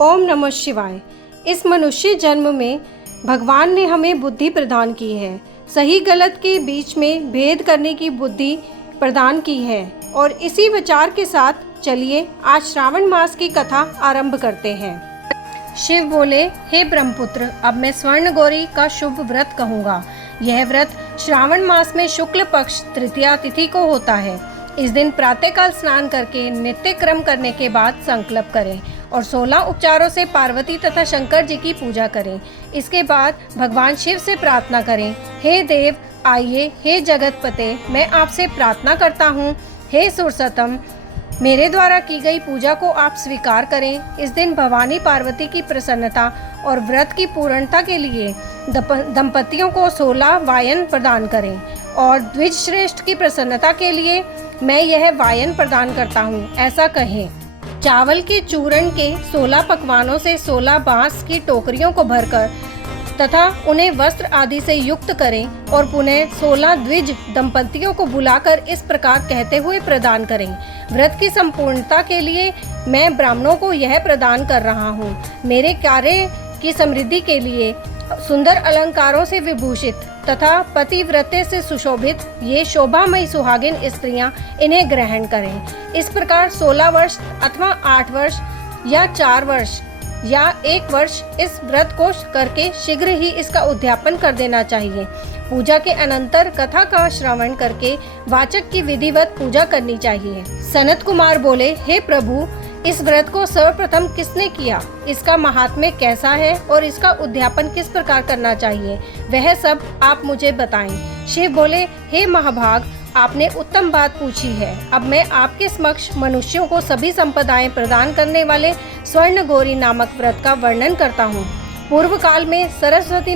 ओम नमः शिवाय। इस मनुष्य जन्म में भगवान ने हमें बुद्धि प्रदान की है, सही गलत के बीच में भेद करने की बुद्धि प्रदान की है। और इसी विचार के साथ चलिए आज श्रावण मास की कथा आरंभ करते हैं। शिव बोले, हे ब्रह्मपुत्र, अब मैं स्वर्ण गौरी का शुभ व्रत कहूँगा। यह व्रत श्रावण मास में शुक्ल पक्ष तृतीया तिथि को होता है। इस दिन प्रातःकाल स्नान करके नित्य क्रम करने के बाद संकल्प करें और 16 उपचारों से पार्वती तथा शंकर जी की पूजा करें। इसके बाद भगवान शिव से प्रार्थना करें, हे देव आइए, हे जगतपते, मैं आपसे प्रार्थना करता हूँ, हे सुरसतम, मेरे द्वारा की गई पूजा को आप स्वीकार करें। इस दिन भवानी पार्वती की प्रसन्नता और व्रत की पूर्णता के लिए दंपतियों को 16 वायन प्रदान करें और द्विज श्रेष्ठ की प्रसन्नता के लिए मैं यह वायन प्रदान करता हूँ, ऐसा कहें। चावल के चूर्ण के 16 पकवानों से 16 बांस की टोकरियों को भरकर तथा उन्हें वस्त्र आदि से युक्त करें और पुनः 16 द्विज दंपतियों को बुलाकर इस प्रकार कहते हुए प्रदान करें, व्रत की संपूर्णता के लिए मैं ब्राह्मणों को यह प्रदान कर रहा हूँ। मेरे कार्य की समृद्धि के लिए सुंदर अलंकारों से विभूषित तथा पतिव्रते से सुशोभित ये शोभामयी सुहागिन स्त्रियां इन्हें ग्रहण करें। इस प्रकार 16 वर्ष अथवा 8 वर्ष या 4 वर्ष या 1 वर्ष इस व्रत को करके शीघ्र ही इसका उद्यापन कर देना चाहिए। पूजा के अनंतर कथा का श्रवण करके वाचक की विधिवत पूजा करनी चाहिए। सनत कुमार बोले, हे प्रभु, इस व्रत को सर्वप्रथम किसने किया, इसका महात्म्य कैसा है और इसका उद्यापन किस प्रकार करना चाहिए, वह सब आप मुझे बताएं। शिव बोले, हे महाभाग, आपने उत्तम बात पूछी है। अब मैं आपके समक्ष मनुष्यों को सभी संपदाएं प्रदान करने वाले स्वर्ण गौरी नामक व्रत का वर्णन करता हूँ। पूर्व काल में सरस्वती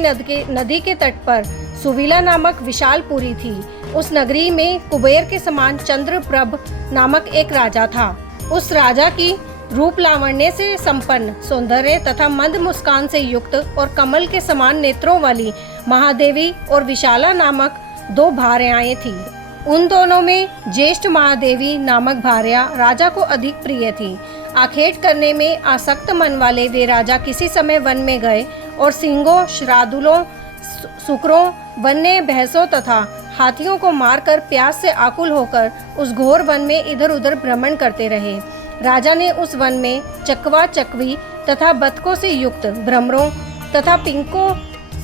नदी के तट पर सुविला नामक विशाल पुरी थी। उस नगरी में कुबेर के समान चंद्रप्रभ नामक एक राजा था। उस राजा की रूप लावण्य से संपन्न, सौंदर्य तथा मंद मुस्कान से युक्त और कमल के समान नेत्रों वाली महादेवी और विशाला नामक 2 भार्याएं थीं। उन दोनों में ज्येष्ठ महादेवी नामक भार्या राजा को अधिक प्रिय थी। आखेट करने में आसक्त मन वाले वे राजा किसी समय वन में गए और सिंहों, श्रादुलों, सुकरों, वन्य भैंसों तथा हाथियों को मारकर प्यास से आकुल होकर उस घोर वन में इधर उधर भ्रमण करते रहे। राजा ने उस वन में चकवा, चकवी तथा बतकों से युक्त, भ्रमरों तथा पिंकों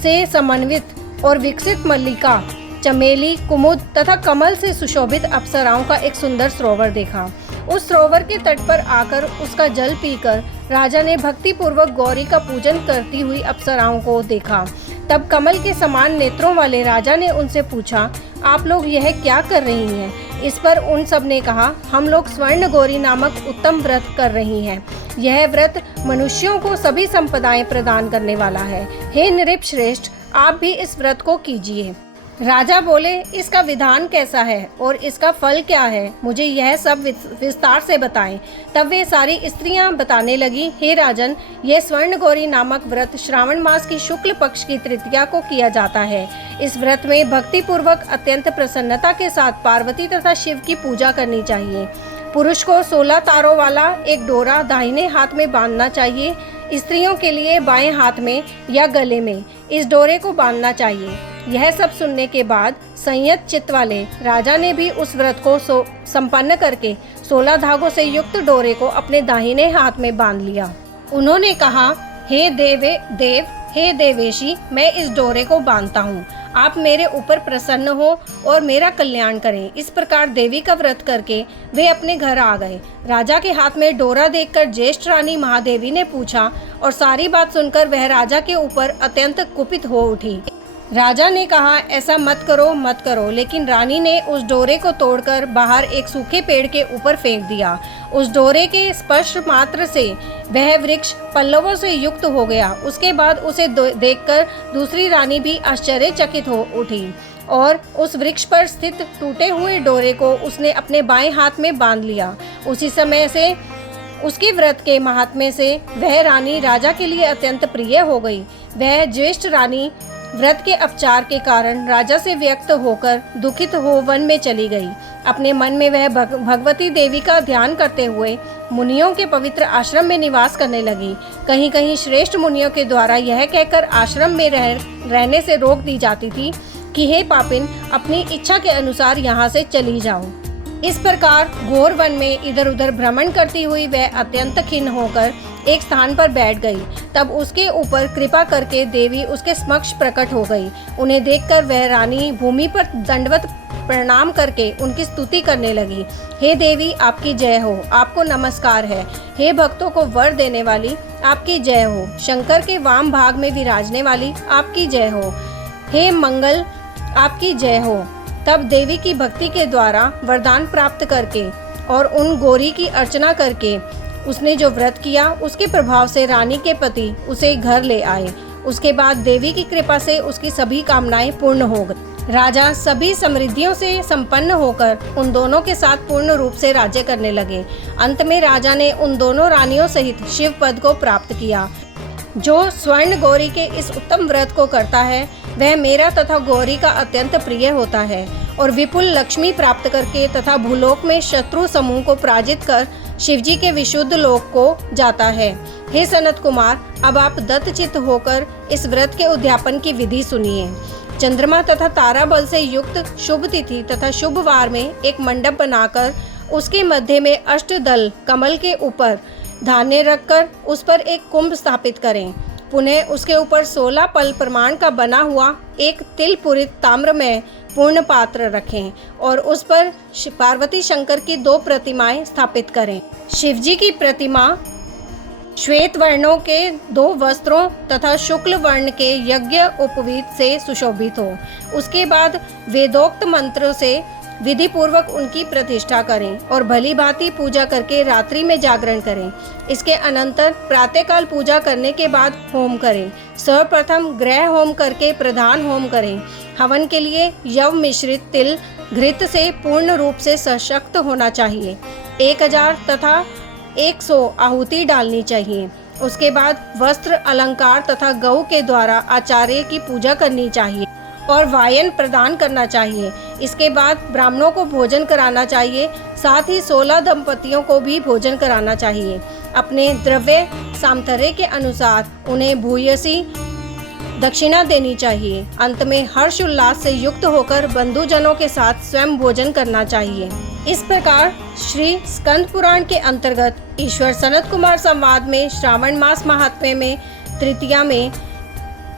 से समन्वित और विकसित मल्लिका, चमेली, कुमुद तथा कमल से सुशोभित अप्सराओं का एक सुंदर सरोवर देखा। उस सरोवर के तट पर आकर उसका जल पीकर राजा ने भक्ति पूर्वक गौरी का पूजन करती हुई अप्सराओं को देखा। तब कमल के समान नेत्रों वाले राजा ने उनसे पूछा, आप लोग यह क्या कर रही हैं? इस पर उन सब ने कहा, हम लोग स्वर्ण गौरी नामक उत्तम व्रत कर रही हैं। यह व्रत मनुष्यों को सभी संपदाएं प्रदान करने वाला है। हे नृप श्रेष्ठ, आप भी इस व्रत को कीजिए। राजा बोले, इसका विधान कैसा है और इसका फल क्या है, मुझे यह सब विस्तार से बताएं। तब वे सारी स्त्रियां बताने लगी, हे राजन, यह स्वर्ण गौरी नामक व्रत श्रावण मास की शुक्ल पक्ष की तृतीया को किया जाता है। इस व्रत में भक्ति पूर्वक अत्यंत प्रसन्नता के साथ पार्वती तथा शिव की पूजा करनी चाहिए। पुरुष को 16 तारों वाला एक डोरा दाहिने हाथ में बांधना चाहिए। स्त्रियों के लिए बाएं हाथ में या गले में इस डोरे को बांधना चाहिए। यह सब सुनने के बाद संयत चित्त वाले राजा ने भी उस व्रत को संपन्न करके 16 धागों से युक्त डोरे को अपने दाहिने हाथ में बांध लिया। उन्होंने कहा, हे देव, हे देवेशी, मैं इस डोरे को बांधता हूँ, आप मेरे ऊपर प्रसन्न हो और मेरा कल्याण करें। इस प्रकार देवी का व्रत करके वे अपने घर आ गए। राजा के हाथ में डोरा देखकर ज्येष्ठ रानी महादेवी ने पूछा और सारी बात सुनकर वह राजा के ऊपर अत्यंत कुपित हो उठी। राजा ने कहा, ऐसा मत करो, लेकिन रानी ने उस डोरे को तोड़कर बाहर एक सूखे पेड़ के ऊपर फेंक दिया। उस डोरे के स्पर्श मात्र से वह वृक्ष पल्लवों से युक्त हो गया। उसके बाद उसे देखकर दूसरी रानी भी आश्चर्यचकित हो उठी और उस वृक्ष पर स्थित टूटे हुए डोरे को उसने अपने बाएं हाथ में बांध लिया। उसी समय से उसके व्रत के महात्म्य से वह रानी राजा के लिए अत्यंत प्रिय हो गई। वह ज्येष्ठ रानी व्रत के अपचार के कारण राजा से व्यक्त होकर दुखित हो वन में चली गई। अपने मन में वह भगवती देवी का ध्यान करते हुए मुनियों के पवित्र आश्रम में निवास करने लगी। कहीं कहीं श्रेष्ठ मुनियों के द्वारा यह कहकर आश्रम में रहने से रोक दी जाती थी कि हे पापिन, अपनी इच्छा के अनुसार यहाँ से चली जाओ। इस प्रकार घोर वन में इधर उधर भ्रमण करती हुई वह अत्यंत खिन्न होकर एक स्थान पर बैठ गई। तब उसके ऊपर कृपा करके देवी उसके समक्ष प्रकट हो गई। उन्हें देखकर वह रानी भूमि पर दंडवत प्रणाम करके उनकी स्तुति करने लगी। हे देवी, आपकी जय हो, आपको नमस्कार है। हे भक्तों को वर देने वाली, आपकी जय हो। शंकर के वाम भाग में विराजने वाली, आपकी जय हो। हे मंगल, आपकी जय हो। तब देवी की भक्ति के द्वारा वरदान प्राप्त करके और उन गौरी की अर्चना करके उसने जो व्रत किया उसके प्रभाव से रानी के पति उसे घर ले आए। उसके बाद देवी की कृपा से उसकी सभी कामनाएं पूर्ण हो गई। राजा सभी समृद्धियों से संपन्न होकर उन दोनों के साथ पूर्ण रूप से राज्य करने लगे। अंत में राजा ने उन दोनों रानियों सहित शिव पद को प्राप्त किया। जो स्वर्ण गौरी के इस उत्तम व्रत को करता है वह मेरा तथा गौरी का अत्यंत प्रिय होता है और विपुल लक्ष्मी प्राप्त करके तथा भूलोक में शत्रु समूह को पराजित कर शिवजी के विशुद्ध लोक को जाता है। हे सनत कुमार, अब आप दत्तचित्त होकर इस व्रत के उद्यापन की विधि सुनिए। चंद्रमा तथा तारा बल से युक्त शुभ तिथि तथा शुभ वार में एक मंडप बनाकर उसके मध्य में अष्टदल कमल के ऊपर धान्य रखकर उस पर एक कुंभ स्थापित करें। पुनः उसके ऊपर 16 पल प्रमाण का बना हुआ एक तिल पूरित ताम्र में पूर्ण पात्र रखें और उस पर पार्वती शंकर की 2 प्रतिमाएं स्थापित करें। शिवजी की प्रतिमा श्वेत वर्णों के 2 वस्त्रों तथा शुक्ल वर्ण के यज्ञ उपवीत से सुशोभित हो। उसके बाद वेदोक्त मंत्रों से विधि पूर्वक उनकी प्रतिष्ठा करें और भली भांति पूजा करके रात्रि में जागरण करें। इसके अनंतर प्रातःकाल पूजा करने के बाद होम करें। सर्वप्रथम ग्रह होम करके प्रधान होम करें। हवन के लिए यव मिश्रित तिल घृत से पूर्ण रूप से सशक्त होना चाहिए। 1000 तथा 100 आहुति डालनी चाहिए। उसके बाद वस्त्र अलंकार तथा गौ के द्वारा आचार्य की पूजा करनी चाहिए और वायन प्रदान करना चाहिए। इसके बाद ब्राह्मणों को भोजन कराना चाहिए, साथ ही 16 दंपतियों को भी भोजन कराना चाहिए। अपने द्रव्य सामर्थ्य के अनुसार उन्हें भूयसी दक्षिणा देनी चाहिए। अंत में हर्ष उल्लास से युक्त होकर बंधुजनों के साथ स्वयं भोजन करना चाहिए। इस प्रकार श्री स्कंद पुराण के अंतर्गत ईश्वर सनत कुमार संवाद में श्रावण मास महात्म्य में तृतीया में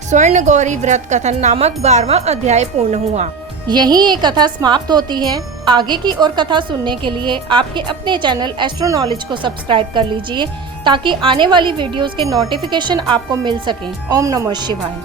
स्वर्ण गौरी व्रत कथन नामक 12वां अध्याय पूर्ण हुआ। यहीं ये कथा समाप्त होती है। आगे की और कथा सुनने के लिए आपके अपने चैनल एस्ट्रो नॉलेज को सब्सक्राइब कर लीजिए ताकि आने वाली वीडियोस के नोटिफिकेशन आपको मिल सकें। ओम नमः शिवाय।